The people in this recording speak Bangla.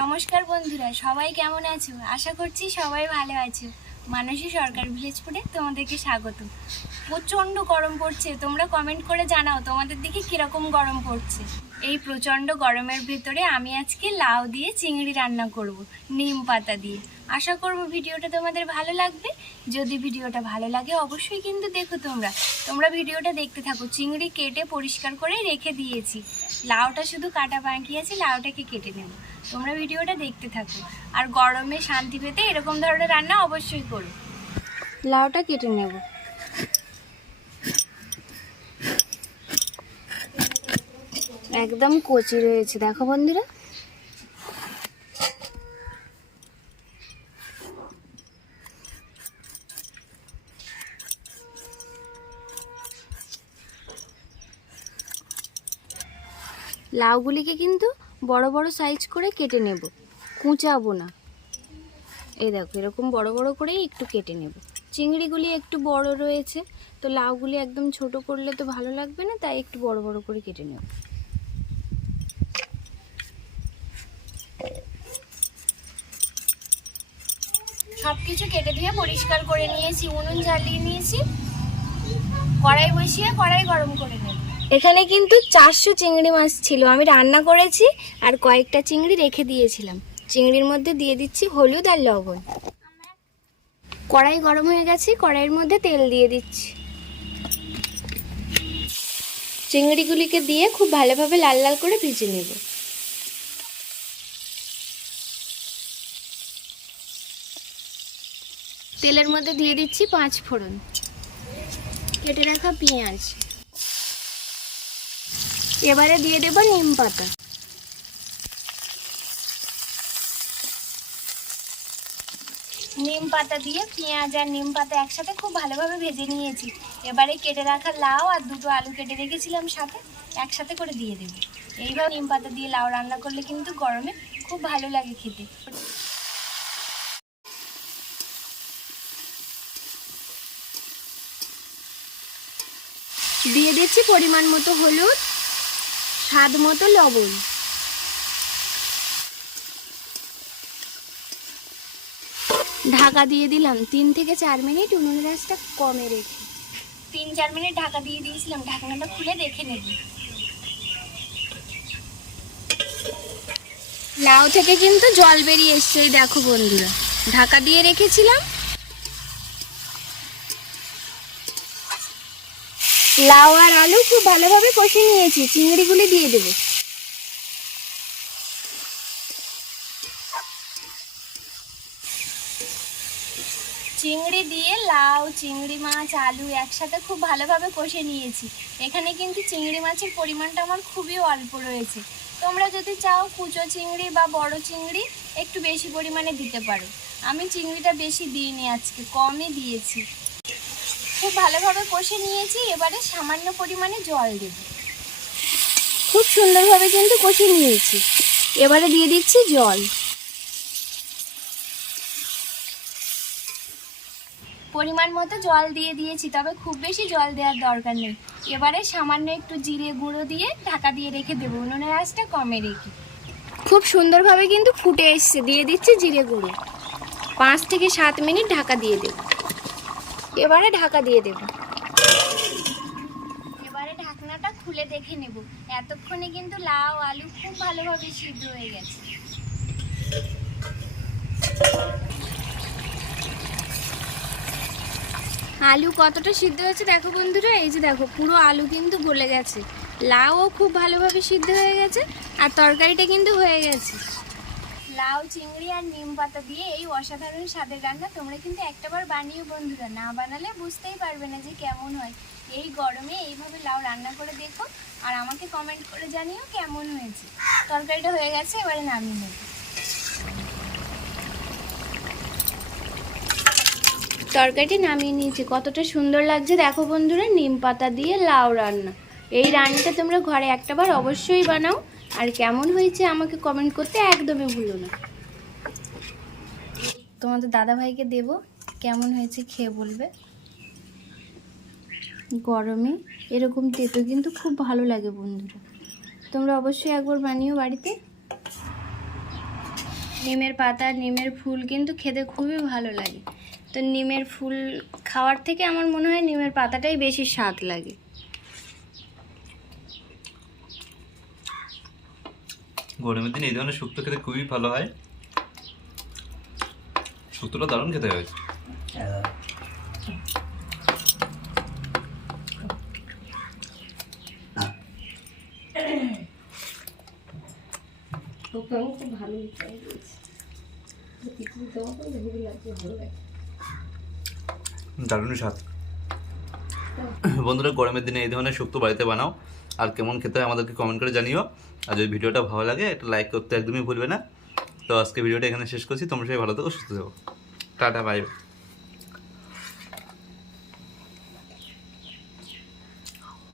নমস্কার বন্ধুরা, সবাই কেমন আছো? আশা করছি সবাই ভালো আছো। মানসী সরকার ভিলেজ ফুডে তোমাদেরকে স্বাগত। প্রচণ্ড গরম পড়ছে, তোমরা কমেন্ট করে জানাও তোমাদের দিকে কীরকম গরম পড়ছে। এই প্রচণ্ড গরমের ভেতরে আমি আজকে লাউ দিয়ে চিংড়ি রান্না করব, নিম পাতা দিয়ে। আশা করব ভিডিওটা তোমাদের ভালো লাগবে। যদি ভিডিওটা ভালো লাগে অবশ্যই কিন্তু দেখো তোমরা। তোমরা ভিডিওটা দেখতে থাকো। চিংড়ি কেটে পরিষ্কার করে রেখে দিয়েছি। লাউটা শুধু কাটা বাঁকি আছে লাউটাকে কেটে নেব। তোমরা ভিডিওটা দেখতে থাকো। আর গরমে শান্তি পেতে এরকম ধরনের রান্না অবশ্যই করো। লাউটা কেটে নেব। একদম কচি রয়েছে। দেখো বন্ধুরা লাউগুলিকে কিন্তু বড় বড় সাইজ করে কেটে নেব। কুচাবো না। এই দেখো, এরকম বড় বড় করেই একটু কেটে নেব। চিংড়িগুলি একটু বড় রয়েছে, তো লাউগুলি একদম ছোট করলে তো ভালো লাগবে না, তাই একটু বড় বড় করে কেটে নেব। সব কিছু কেটে দিয়ে পরিষ্কার করে নিয়েছি, উনুন জ্বালিয়ে নিয়েছি। কড়াই বসিয়ে কড়াই গরম করে নেব। এখানে কিন্তু চারশো চিংড়ি মাছ ছিল। আমি রান্না করেছি আর কয়েকটা চিংড়ি রেখে দিয়েছিলাম। চিংড়ির মধ্যে দিয়ে দিচ্ছি হলুদ আর লবণ। কড়াই গরম হয়ে গেছে, কড়াইয়ের মধ্যে তেল দিয়ে দিচ্ছি। চিংড়িগুলিকে দিয়ে খুব ভালোভাবে লাল লাল করে ভেজে নেব। তেলের মধ্যে দিয়ে দিচ্ছি পাঁচ ফোড়ন। কেটে রাখা পেঁয়াজ। এবারে দিয়ে দেবো নিম পাতা। নিম পাতা দিয়ে পেঁয়াজ আর নিম পাতা একসাথে খুব ভালোভাবে ভেজে নিয়েছি। এবারে কেটে রাখা লাউ আর দুটো আলু কেটে রেখেছিলাম সাথে, একসাথে করে দিয়ে দেবো। এইভাবে নিম পাতা দিয়ে লাউ রান্না করলে কিন্তু গরমে খুব ভালো লাগে খেতে। দিয়ে দিচ্ছি পরিমাণ মতো হলুদ। স্বাদ মতো লবণ। ঢাকা দিয়ে দিলাম তিন থেকে চার মিনিট, উনুনের আঁচটা কমে রেখে। তিন চার মিনিট ঢাকা দিয়ে দিয়েছিলাম, ঢাকনাটা খুলে দেখে নেব। লাউ থেকে কিন্তু জল বেরিয়ে এসছে দেখো বন্ধুরা। ঢাকা দিয়ে রেখেছিলাম লাউ আর আলু খুব ভালোভাবে কষে নিয়েছি, চিংড়িগুলি দিয়ে দেবো। চিংড়ি দিয়ে লাউ, চিংড়ি মাছ, আলু একসাথে খুব ভালোভাবে কষে নিয়েছি। এখানে কিন্তু চিংড়ি মাছের পরিমাণটা আমার খুবই অল্প রয়েছে। তোমরা যদি চাও কুচো চিংড়ি বা বড় চিংড়ি, একটু বেশি পরিমাণে দিতে পারো। আমি চিংড়িটা বেশি দিইনি আজকে, কমই দিয়েছি। খুব ভালোভাবে কষে নিয়েছি, এবারে সামান্য পরিমাণে জল দেব। খুব সুন্দরভাবে কিন্তু কষে নিয়েছি। এবারে দিয়ে দিচ্ছি জল। পরিমাণ মতো জল দিয়ে দিয়েছি, তবে খুব বেশি জল দেওয়ার দরকার নেই। এবারে সামান্য একটু জিরে গুঁড়ো দিয়ে ঢাকা দিয়ে রেখে দেবো উনুনের আঁচটা কমে রেখে। খুব সুন্দরভাবে কিন্তু ফুটে এসছে, দিয়ে দিচ্ছি জিরে গুঁড়ো। পাঁচ থেকে সাত মিনিট ঢাকা দিয়ে দেবো। এবারে ঢাকা দিয়ে দেব। এবারে ঢাকনাটা খুলে দেখে নেব। এতক্ষণে কিন্তু লাউ আলু খুব ভালোভাবে সিদ্ধ হয়ে গেছে। আলু কতটা সিদ্ধ হয়েছে দেখো বন্ধুরা এই যে দেখো পুরো আলু কিন্তু গলে গেছে। লাউও খুব ভালোভাবে সিদ্ধ হয়ে গেছে আর তরকারিটা কিন্তু হয়ে গেছে। লাউ, চিংড়ি আর নিম পাতা দিয়ে এই অসাধারণ স্বাদের রান্না তোমরা কিন্তু একটাবার বানিও বন্ধুরা। না বানালে বুঝতেই পারবে না যে কেমন হয়। এই গরমে এইভাবে লাউ রান্না করে দেখো আর আমাকে কমেন্ট করে জানিও কেমন হয়েছে। তরকারিটা হয়ে গেছে, এবারে নামিয়ে নেব। তরকারিটি নামিয়ে নিয়েছি। কতটা সুন্দর লাগছে দেখো বন্ধুরা, নিম পাতা দিয়ে লাউ রান্না। এই রান্নাটা তোমরা ঘরে একটাবার অবশ্যই বানাও। আর কেমন হয়েছে আমাকে কমেন্ট করতে একদমই ভুলো না। তোমাদের দাদা ভাইকে দেবো, কেমন হয়েছে খেয়ে বলবে। গরমে এরকম তেতো কিন্তু খুব ভালো লাগে বন্ধুরা। তোমরা অবশ্যই একবার বানিও বাড়িতে। নিমের পাতা, নিমের ফুল কিন্তু খেতে খুবই ভালো লাগে। তো নিমের ফুল খাওয়ার থেকে আমার মনে হয় নিমের পাতাটাই বেশি স্বাদ লাগে। গরমের দিনে এই ধরনের শুক্তো খেতে খুবই ভালো হয়। শুক্তোটা দারুণ খেতে হয়েছে। দারুণ স্বাদ। বন্ধুরা গরমের দিনে এই ধরনের শুক্তো বাড়িতে বানাও। আর কেমন খেতে হয় আমাদেরকে কমেন্ট করে জানিও। আর যদি ভিডিওটা ভালো লাগে, একটা লাইক করতে একদমই ভুলবে না। তো আজকে ভিডিওটা এখানে শেষ করছি। তোমরা সবাই ভালো থাকো, সুস্থ থাকো। Tata bye